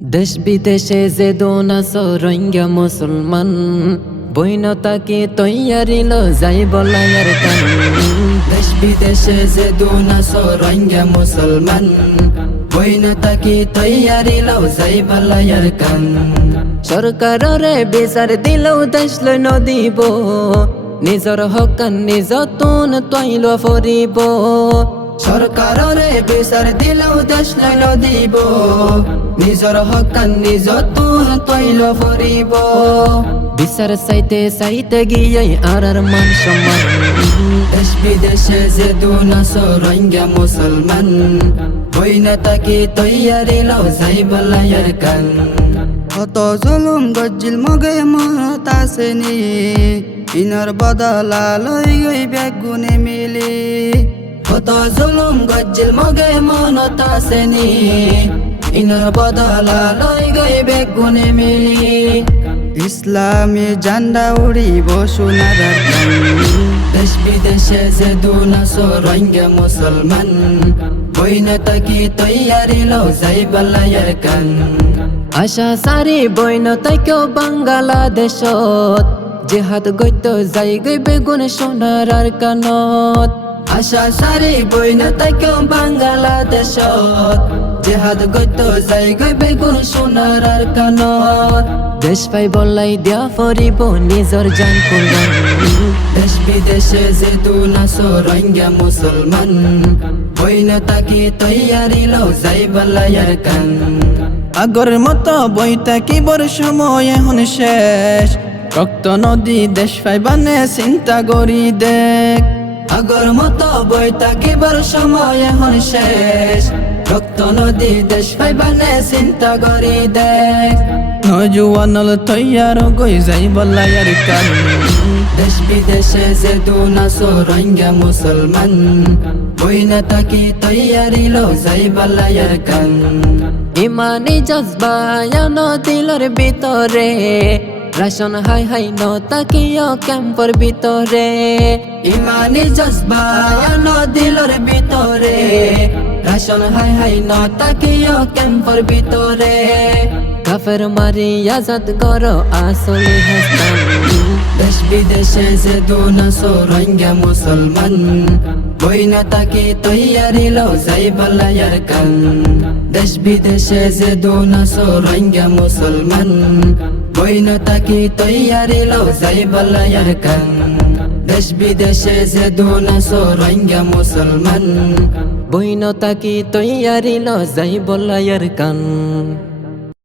দেশ বিদেশে যে দোনাস রোহিঙ্গা মুসলমান বৈনতাকে তৈয়ারিল যাই বলায়ার কান। দেশ বিদেশে যে দোনাস রোহিঙ্গা মুসলমান বৈনতাকে তৈয়ারিল যাই বলায়ার কান। সরকাররে বিচার দিলেও দেশ লই নদিব, নিজর হকান নিজ তুন তৈল ফরিব। সরকাররে বিচার দিলেও দেশ লই নদিব, নিজর হকান নিজ তুন তৈল ফরিব। বিচার চাইতে চাইতে গিয়ে আর মান সম্মান। দেশ বিদেশে যে দুনাস রোহিঙ্গা মুসলমান বৈনতাকে তৈয়ারি লও যাই বলায়ার কান। কত জুলুম গজ্জিল মগে মনত আসেনি, ইনার বদলা লই গই বেগুনে মিলি। কত জুলুম গজ্জিল মগে মনত আসেনি, ইনার বদলা লই গই বেগুনে মিলি। ইসলামী জান্ডা উড়িব সোনার গান। দেশ বিদেশে যে দুনাস রোহিঙ্গা মুসলমান বৈনতাকে তৈয়ারি লও যাই বলায়ার কান। আশা সারি বৈনতাকেও বাংলাদেশত, জেহাদ গইত যাই গই বেগুন সোনার আর কানত। আশা সারি বৈনতাকেও বাংলাদেশত, জেহাদ গইত যাই গই বেগুন সোনার আর কানত। দেশ পাই বলাই দিয়া ফরিব নিজর জান কুরবান। দেশ বিদেশে যে দুনাস রোহিঙ্গা মুসলমান বৈনতাকে তৈয়ারি লও যাই বলায়ার কান। আগর মতো বইতা কিবর সময় এখন শেষ, রক্ত নদী দেশ পাইবানে চিন্তা করি দেখ। আগর মতো বইতা কিবার সময় এখন শেষ, রক্ত নদী দেশ পাইবানে চিন্তা করি দেখ। নজুয়ানল তৈয়ার গই যাই বলায়ার কান। দেশ বিদেশে যে দুনাস রোহিঙ্গা মুসলমান বৈনতাকে তৈয়ারি লও যাই বলায়ার কান। ইমানি জজবায়ান দিলর ভিতরে, রাশন হাই হাই নতাকিও ক্যাম্পর ভিতরে। ইমানি জজবায়ান দিলর ভিতরে, রাশন হাই হাই নতাকিও ক্যাম্পর ভিতরে। কাফের মারি আজাদ করো আসলে হাসান। দেশ বিদেশে যে দুনাস রোহিঙ্গা মুসলমান বৈনতাকে তৈয়ারি লও যাই বলায়ার কান। দেশ বিদেশে যে দুনাস রোহিঙ্গা মুসলমান বৈনতাকে তৈয়ারি লও যাই বলায়ার কান। দেশ বিদেশে যে দুনাস রোহিঙ্গা মুসলমান বৈনতাকে তৈয়ারি লও যাই বলায়ার কান।